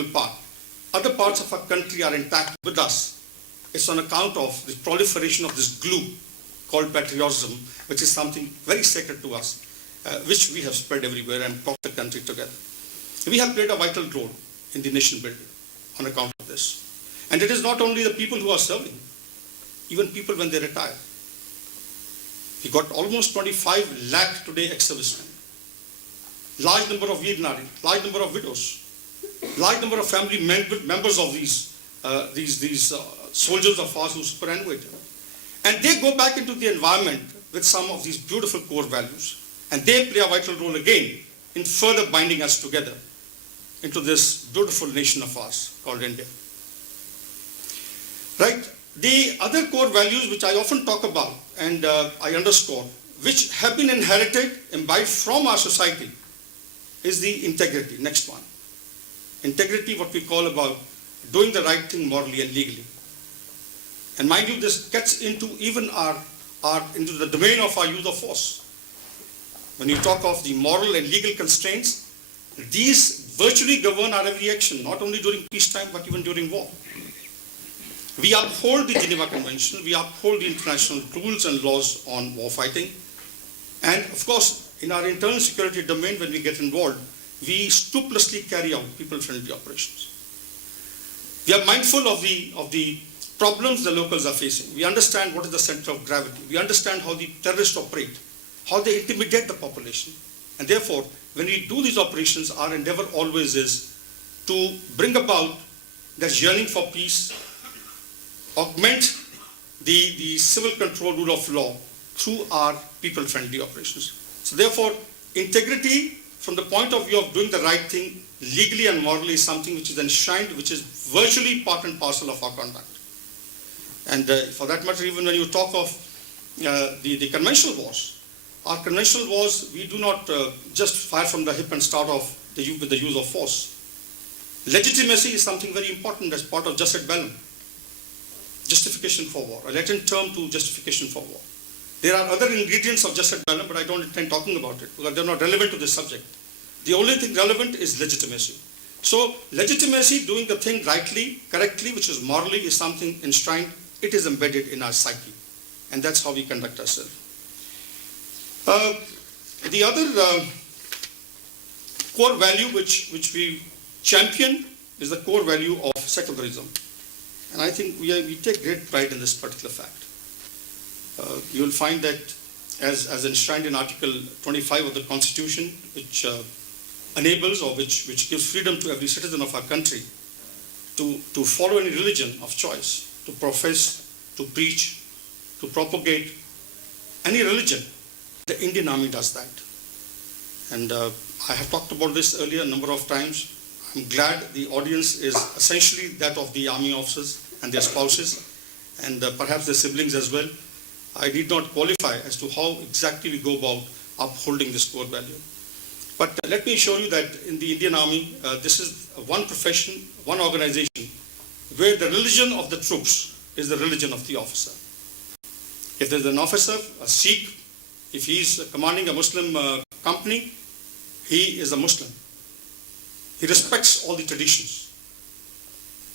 integral part. Other parts of our country are intact with us. It's on account of the proliferation of this glue called patriotism, which is something very sacred to us, which we have spread everywhere and brought the country together. We have played a vital role in the nation building on account of this. And it is not only the people who are serving, even people when they retire. We got almost 25 lakh today ex-servicemen. Large number of Veeranari, large number of widows, large number of family members of these soldiers of ours who superannuated. And they go back into the environment with some of these beautiful core values. And they play a vital role again in further binding us together into this beautiful nation of ours called India. Right? The other core values which I often talk about and I underscore, which have been inherited, imbibed from our society, is the integrity. Next one. Integrity, what we call about doing the right thing morally and legally. And mind you, this gets into even into the domain of our use of force. When you talk of the moral and legal constraints, these virtually govern our every action, not only during peacetime, but even during war. We uphold the Geneva Convention, we uphold the international rules and laws on war fighting. And of course, in our internal security domain, when we get involved, we scrupulously carry out people-friendly operations. We are mindful of the problems the locals are facing. We understand what is the center of gravity. We understand how the terrorists operate, how they intimidate the population. And therefore, when we do these operations, our endeavor always is to bring about that yearning for peace, augment the civil control rule of law through our people-friendly operations. So therefore, integrity from the point of view of doing the right thing legally and morally is something which is enshrined, which is virtually part and parcel of our conduct. And for that matter, even when you talk of the conventional wars, our conventional wars, we do not just fire from the hip and start off with the use of force. Legitimacy is something very important as part of jus et bellum. Justification for war, a Latin term to justification for war. There are other ingredients of jus et bellum, but I don't intend talking about it because they're not relevant to this subject. The only thing relevant is legitimacy. So legitimacy, doing the thing rightly, correctly, which is morally, is something enshrined. It is embedded in our psyche. And that's how we conduct ourselves. The other core value which we champion is the core value of secularism. And I think we take great pride in this particular fact. You will find that as enshrined in Article 25 of the Constitution, which enables or which gives freedom to every citizen of our country to follow any religion of choice, to profess, to preach, to propagate any religion. The Indian Army does that. And I have talked about this earlier a number of times. I'm glad the audience is essentially that of the army officers and their spouses and perhaps their siblings as well. I need not qualify as to how exactly we go about upholding this core value. But let me assure you that in the Indian Army, this is one profession, one organization, where the religion of the troops is the religion of the officer. If there's an officer, a Sikh, if he's commanding a Muslim company, he is a Muslim. He respects all the traditions.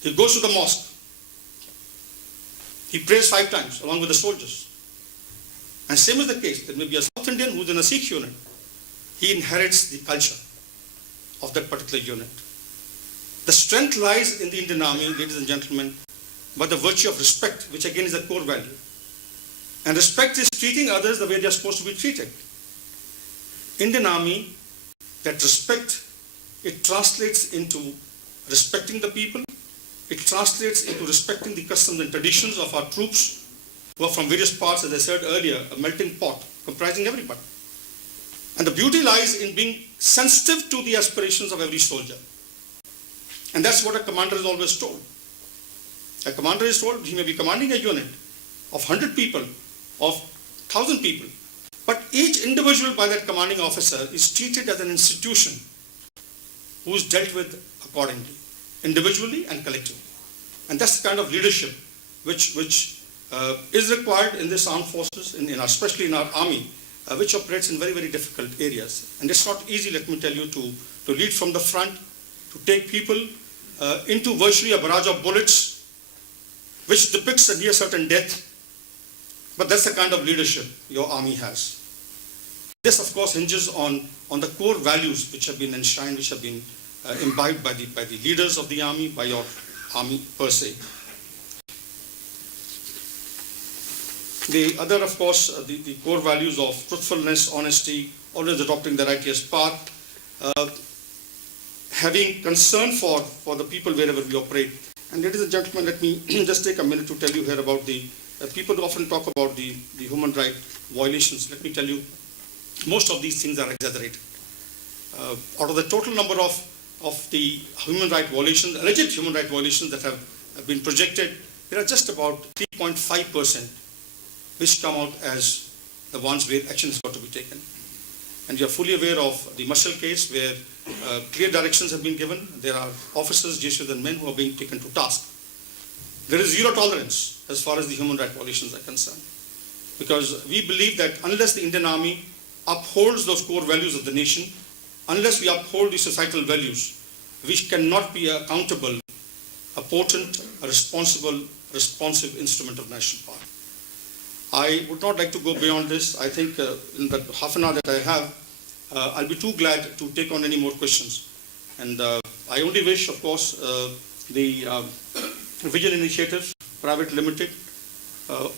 He goes to the mosque. He prays 5 times along with the soldiers. And same is the case. There may be a South Indian who's in a Sikh unit. He inherits the culture of that particular unit. The strength lies in the Indian Army, ladies and gentlemen, by the virtue of respect, which again is a core value. And respect is treating others the way they are supposed to be treated. Indian Army, that respect, it translates into respecting the people. It translates into respecting the customs and traditions of our troops, who are from various parts, as I said earlier, a melting pot comprising everybody. And the beauty lies in being sensitive to the aspirations of every soldier. And that's what a commander is always told. A commander is told he may be commanding a unit of 100 people, of 1,000 people, but each individual by that commanding officer is treated as an institution who is dealt with accordingly, individually and collectively. And that's the kind of leadership which is required in this armed forces, especially in our army, which operates in very, very difficult areas. And it's not easy, let me tell you, to lead from the front, to take people into virtually a barrage of bullets, which depicts a near certain death. But that's the kind of leadership your army has. This, of course, hinges on the core values which have been enshrined, which have been imbibed by the leaders of the army, by your army per se. The other, of course, the core values of truthfulness, honesty, always adopting the righteous path, having concern for the people wherever we operate. And ladies and gentlemen, let me just take a minute to tell you here about the people often talk about the human rights violations. Let me tell you, most of these things are exaggerated. Out of the total number of the human rights violations, alleged human rights violations that have been projected, there are just about 3.5% which come out as the ones where action has got to be taken. And you are fully aware of the Marshall case where clear directions have been given. There are officers, JCs and men who are being taken to task. There is zero tolerance as far as the human rights violations are concerned. Because we believe that unless the Indian Army upholds those core values of the nation, unless we uphold the societal values, we cannot be accountable, a potent, a responsible, responsive instrument of national power. I would not like to go beyond this. I think in the half an hour that I have, I'll be too glad to take on any more questions. And I only wish, of course, the Vision Initiatives, Private Limited,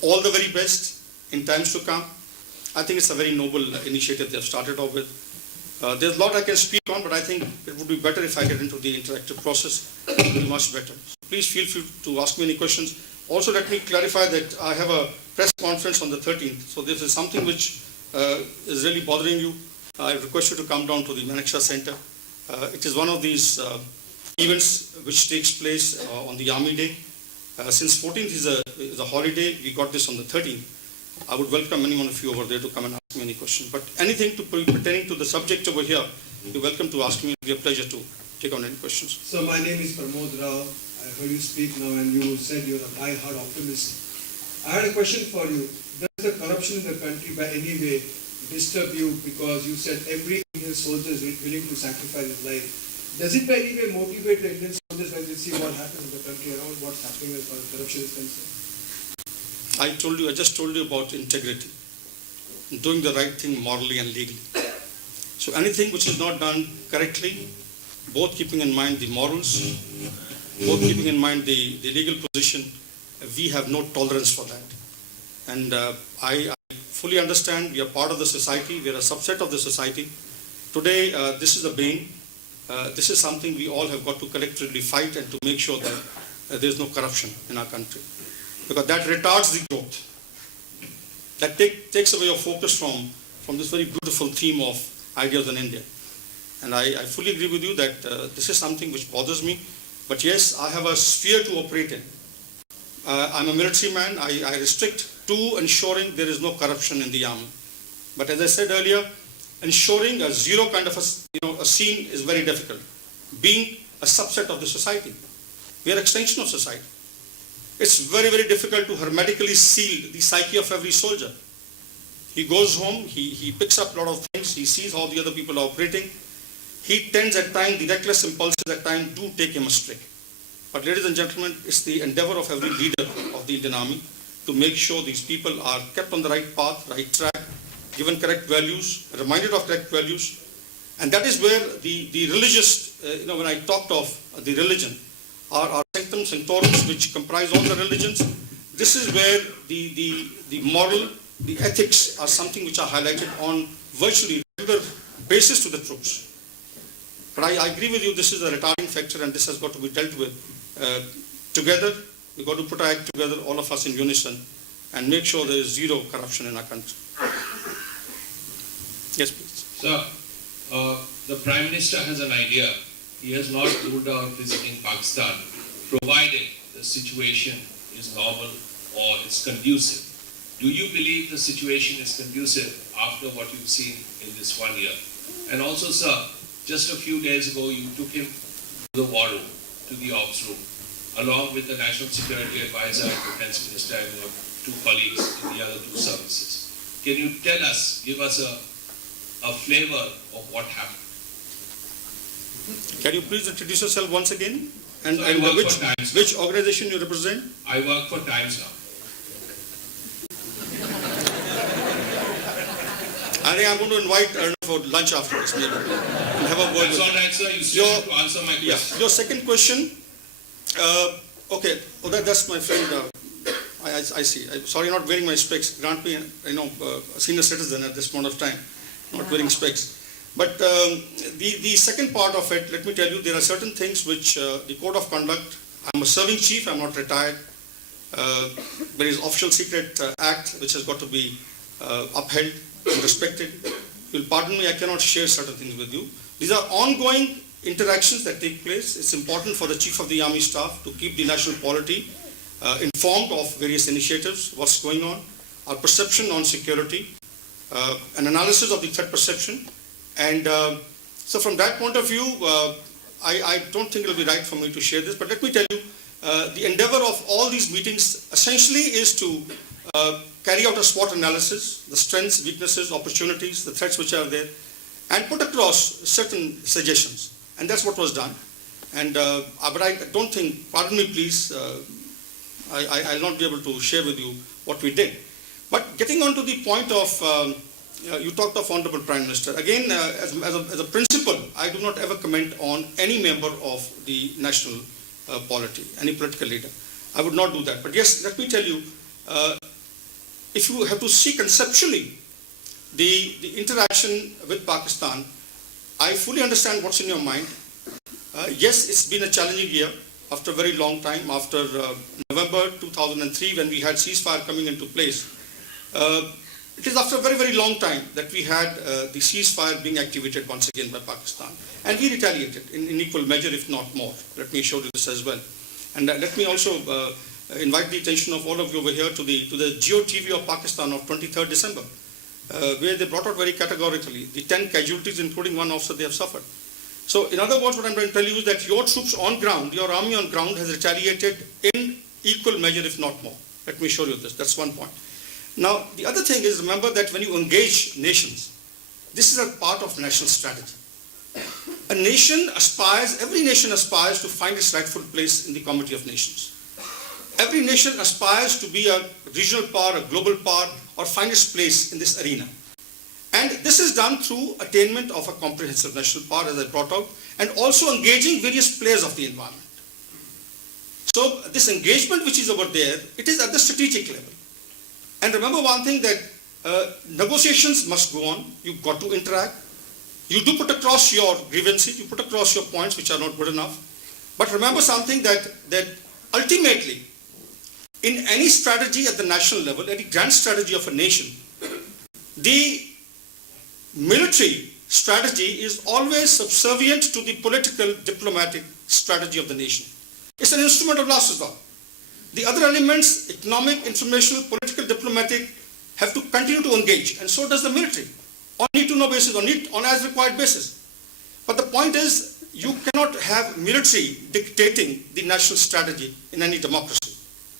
all the very best in times to come. I think it's a very noble initiative they have started off with. There's a lot I can speak on, but I think it would be better if I get into the interactive process. It would be much better. So please feel free to ask me any questions. Also, let me clarify that I have a press conference on the 13th. So this is something which is really bothering you. I request you to come down to the Manekshaw Center. It is one of these events which takes place on the Army Day. Since 14th is a holiday, we got this on the 13th. I would welcome any one of you over there to come and ask me any question. But anything pertaining to the subject over here, you're welcome to ask me. It will be a pleasure to take on any questions. So my name is Pramod Rao. I heard you speak now and you said you're a die-hard optimist. I had a question for you. Does the corruption in the country by any way disturb you, because you said every Indian soldier is willing to sacrifice his life? Does it by any way motivate the Indian soldiers when they see what happens in the country around, what's happening as far as corruption is concerned? I just told you about integrity, doing the right thing morally and legally. So anything which is not done correctly, both keeping in mind the morals, both keeping in mind the legal position, we have no tolerance for that. And I fully understand we are part of the society, we are a subset of the society. Today, this is a bane. This is something we all have got to collectively fight and to make sure that there is no corruption in our country. Because that retards the growth. That takes away your focus from this very beautiful theme of ideas in India. And I fully agree with you that this is something which bothers me. But yes, I have a sphere to operate in. I'm a military man. I restrict to ensuring there is no corruption in the army. But as I said earlier, ensuring a zero kind of a scene is very difficult. Being a subset of the society, we are an extension of society. It's very, very difficult to hermetically seal the psyche of every soldier. He goes home, he picks up a lot of things, he sees how the other people are operating. He tends at times, the reckless impulses at times do take him astray. But ladies and gentlemen, it's the endeavor of every leader of the Indian Army to make sure these people are kept on the right path, right track, given correct values, reminded of correct values. And that is where the religious, when I talked of the religion, our sanctum sanctorums, which comprise all the religions, this is where the moral, the ethics are something which are highlighted on virtually regular basis to the troops. But I agree with you, this is a retarding factor and this has got to be dealt with together. We've got to put our act together, all of us in unison, and make sure there is zero corruption in our country. Yes, please. Sir, the Prime Minister has an idea. He has not ruled out visiting Pakistan, provided the situation is normal or it's conducive. Do you believe the situation is conducive after what you've seen in this 1 year? And also, sir, just a few days ago, you took him to the war room, to the ops room, along with the National Security Advisor, Defense Minister, and your two colleagues in the other two services. Can you tell us, give us a flavor of what happened? Can you please introduce yourself once again? And, So I work which, for Times. which organization you represent? I work for Times now. I think I'm going to invite Arnav for lunch afterwards, maybe. And have a word That's with all right, sir. You still have to answer my Yeah. question. Your second question, okay, that's my friend. I see. I'm sorry, not wearing my specs. Grant me, a senior citizen at this point of time, not wearing specs. But the second part of it, let me tell you, there are certain things which the code of conduct. I'm a serving chief. I'm not retired. There is Official Secret Act which has got to be upheld and respected. You'll pardon me, I cannot share certain things with you. These are ongoing interactions that take place. It's important for the Chief of the Army Staff to keep the national polity informed of various initiatives, what's going on, our perception on security, an analysis of the threat perception. And so from that point of view, I don't think it will be right for me to share this, but let me tell you, the endeavor of all these meetings essentially is to carry out a SWOT analysis, the strengths, weaknesses, opportunities, the threats which are there, and put across certain suggestions. And that's what was done. And but I don't think, pardon me please, I'll not be able to share with you what we did. But getting on to the point of, you talked of Honorable Prime Minister. Again, as a principle, I do not ever comment on any member of the national polity, any political leader. I would not do that. But yes, let me tell you, if you have to see conceptually the interaction with Pakistan, I fully understand what's in your mind. Yes, it's been a challenging year after a very long time, after November 2003 when we had ceasefire coming into place. It is after a very, very long time that we had the ceasefire being activated once again by Pakistan. And we retaliated in equal measure, if not more. Let me show you this as well. And let me also invite the attention of all of you over here to the GOTV of Pakistan of 23rd December, where they brought out very categorically the 10 casualties, including one officer they have suffered. So in other words, what I'm going to tell you is that your troops on ground, your army on ground has retaliated in equal measure, if not more. Let me show you this. That's one point. Now, the other thing is, remember that when you engage nations, this is a part of national strategy. A nation aspires, every nation aspires to find its rightful place in the community of nations. Every nation aspires to be a regional power, a global power, or find its place in this arena. And this is done through attainment of a comprehensive national power, as I brought out, and also engaging various players of the environment. So this engagement which is over there, it is at the strategic level. And remember one thing, that negotiations must go on. You've got to interact. You do put across your grievances, you put across your points which are not good enough. But remember something, that ultimately, in any strategy at the national level, any grand strategy of a nation, the military strategy is always subservient to the political, diplomatic strategy of the nation. It's an instrument of last resort. The other elements, economic, informational, political, diplomatic, have to continue to engage, and so does the military, on need-to-know basis, on as required basis. But the point is, you cannot have military dictating the national strategy in any democracy.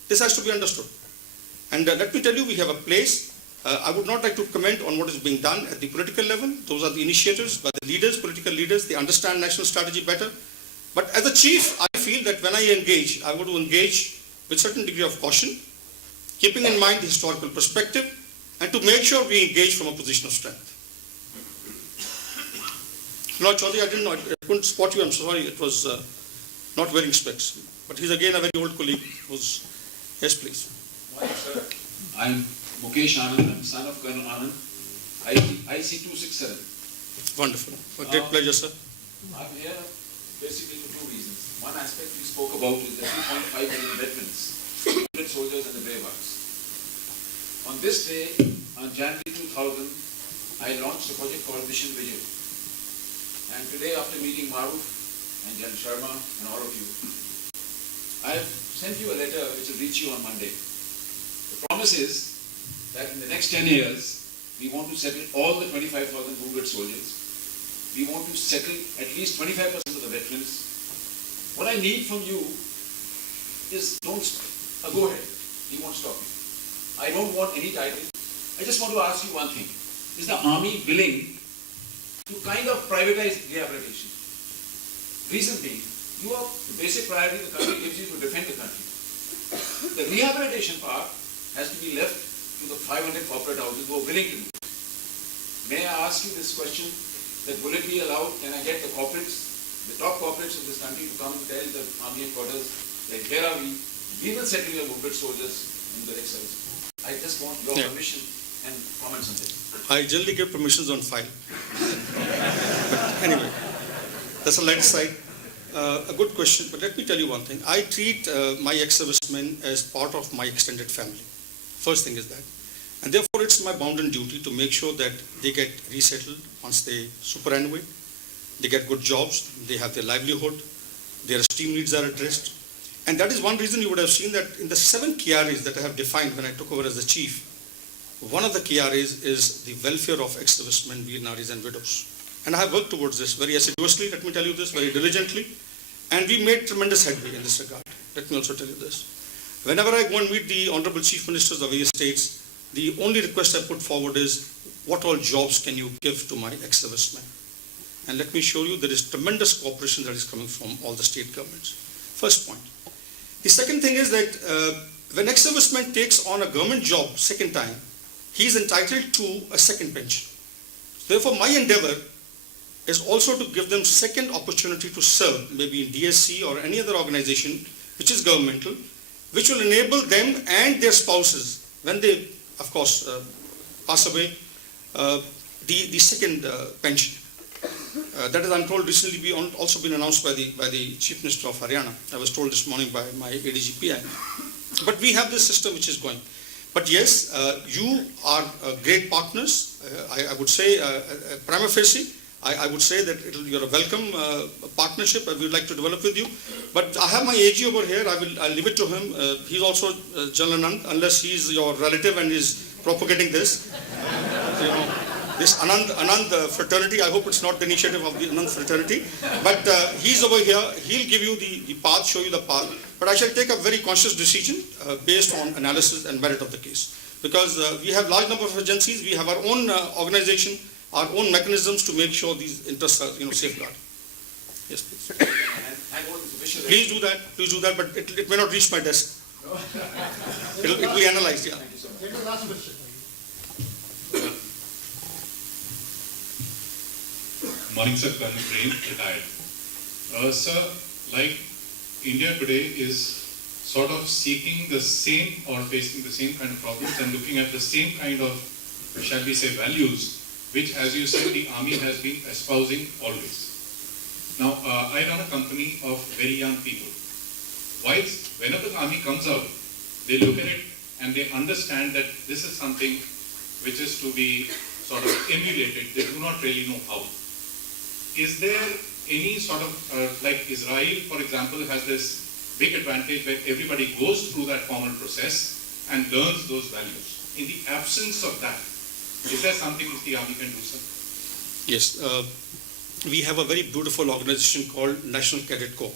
This has to be understood. And let me tell you, we have a place. I would not like to comment on what is being done at the political level. Those are the initiatives by the leaders, political leaders. They understand national strategy better. But as a chief, I feel that when I engage, I want to engage with certain degree of caution, keeping in mind the historical perspective, and to make sure we engage from a position of strength. No, Chaudhary, I didn't know. I couldn't spot you. I'm sorry. It was not wearing specs. But he's again a very old colleague. Yes, please. Morning, sir. I'm Mukesh Anand. I'm son of Colonel Anand. IC 267. Wonderful. A great pleasure, sir. I'm here basically for two reasons. One aspect you spoke about is the 2.5 million veterans, wounded soldiers and the brave hearts. On this day, on January 2000, I launched a project called Mission Vision. And today, after meeting Maruf and Jan Sharma and all of you, I have sent you a letter which will reach you on Monday. The promise is that in the next 10 years, we want to settle all the 25,000 wounded soldiers. We want to settle at least 25% of the veterans. What I need from you is go ahead. He won't stop you. I don't want any title. I just want to ask you one thing. Is the army willing to kind of privatize rehabilitation? Reason being, your basic priority the country gives you to defend the country. The rehabilitation part has to be left to the 500 corporate houses who are willing to do it. May I ask you this question, that will it be allowed, can I get the corporates, the top corporates of this country to come and tell the army headquarters that here are we will settle your wounded soldiers in the next service. I just want your permission and comments on this. I generally give permissions on file. Anyway, that's a light side. A good question, but let me tell you one thing. I treat my ex-servicemen as part of my extended family. First thing is that. And therefore, it's my bounden duty to make sure that they get resettled once they superannuate, they get good jobs, they have their livelihood, their esteem needs are addressed. And that is one reason you would have seen that in the 7 key areas that I have defined when I took over as the chief, one of the key areas is the welfare of ex-servicemen, Veer Naris and widows. And I have worked towards this very assiduously, let me tell you this, very diligently. And we made tremendous headway in this regard. Let me also tell you this. Whenever I go and meet the Honorable Chief Ministers of various states, the only request I put forward is, what all jobs can you give to my ex-servicemen? And let me show you, there is tremendous cooperation that is coming from all the state governments. First point. The second thing is that when ex-serviceman takes on a government job second time, he is entitled to a second pension. Therefore, my endeavor is also to give them second opportunity to serve, maybe in DSC or any other organization which is governmental, which will enable them and their spouses, when they, of course, pass away, the second pension. That is, I'm told, recently also been announced by the Chief Minister of Haryana. I was told this morning by my ADGPI. But we have this system which is going. But yes, you are great partners. I would say, prima facie, I would say that you're a welcome partnership. We would like to develop with you. But I have my AG over here. I'll leave it to him. He's also General Anand, unless he's your relative and is propagating this. You know, this Anand fraternity, I hope it's not the initiative of the Anand fraternity, but he's over here, he'll give you the path, show you the path, but I shall take a very conscious decision based on analysis and merit of the case. Because we have large number of agencies, we have our own organization, our own mechanisms to make sure these interests are safeguarded. Yes, please. Please do that, but it may not reach my desk. It will be analyzed, yeah. Last question. Morning, sir. Colonel Prem, retired. Sir, like India today is sort of seeking the same or facing the same kind of problems and looking at the same kind of, shall we say, values, which, as you said, the army has been espousing always. Now, I run a company of very young people. Whilst whenever the army comes out, they look at it and they understand that this is something which is to be sort of emulated. They do not really know how. Is there any sort of, like Israel, for example, has this big advantage where everybody goes through that formal process and learns those values. In the absence of that, is there something which the army can do, sir? Yes, we have a very beautiful organization called National Cadet Corps.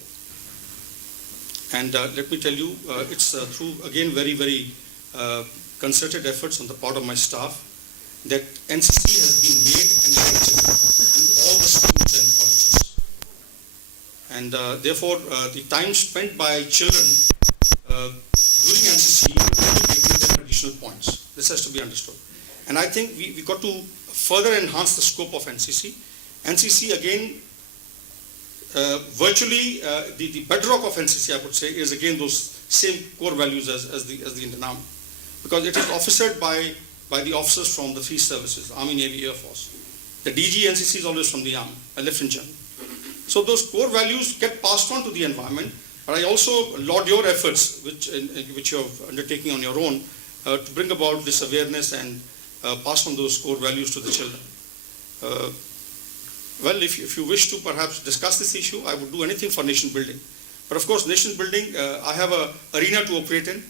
And let me tell you, it's through, again, very, very concerted efforts on the part of my staff that NCC has been made an elective in all the schools and colleges. And therefore, the time spent by children during NCC will be giving them additional points. This has to be understood. And I think we got to further enhance the scope of NCC. NCC, again, virtually the bedrock of NCC, I would say, is again those same core values as the Indian Army. Because it is officered by the officers from the three services, Army, Navy, Air Force. The DG NCC is always from the Army, a Lieutenant General. So those core values get passed on to the environment, but I also laud your efforts, which you're undertaking on your own, to bring about this awareness and pass on those core values to the children. Well, if you wish to perhaps discuss this issue, I would do anything for nation building. But of course, nation building, I have an arena to operate in.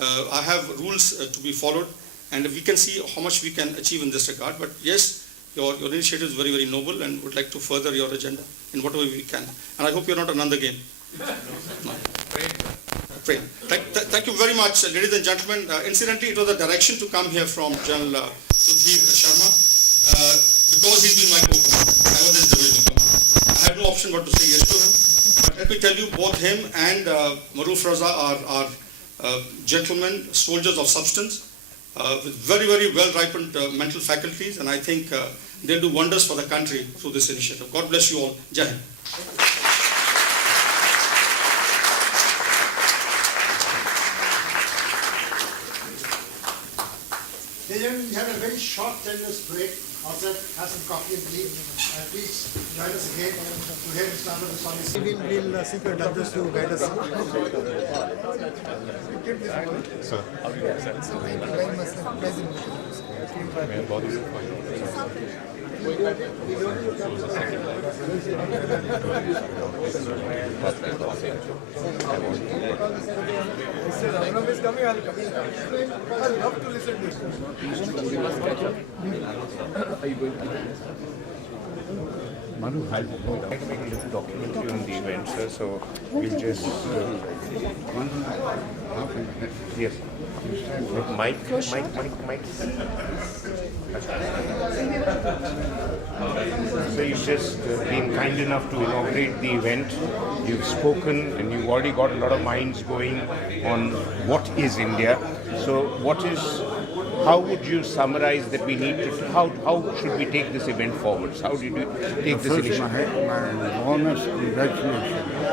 I have rules to be followed, and we can see how much we can achieve in this regard. But yes, your initiative is very, very noble and would like to further your agenda in whatever we can. And I hope you're not another game. No. Pray. Thank you very much, ladies and gentlemen. Incidentally, it was a direction to come here from General Sudhir Sharma because he's been my co-commander. I was his division commander. I had no option but to say yes to him. But let me tell you, both him and Maruf Raza are gentlemen, soldiers of substance, with very, very well-ripened mental faculties, and I think they'll do wonders for the country through this initiative. God bless you all. Jai Hind. Gentlemen, we have a very short 10 minutes break. Outside, have some coffee and leave. Please join us again to hear Mr. Ahmed Swami. We'll seek your indulgence to guide us. Sir. Thank you very much. Pleasant. May I bother you? Ram is coming, I'll come. I'll love to listen to this. Manu, I'd like to make a little documentary on the event, sir, so we'll just... yes. Mike. So you've just been kind enough to inaugurate the event. You've spoken and you've already got a lot of minds going on what is India. So how would you summarize that we need to, how should we take this event forward? How did you take this initiative? My honest congratulations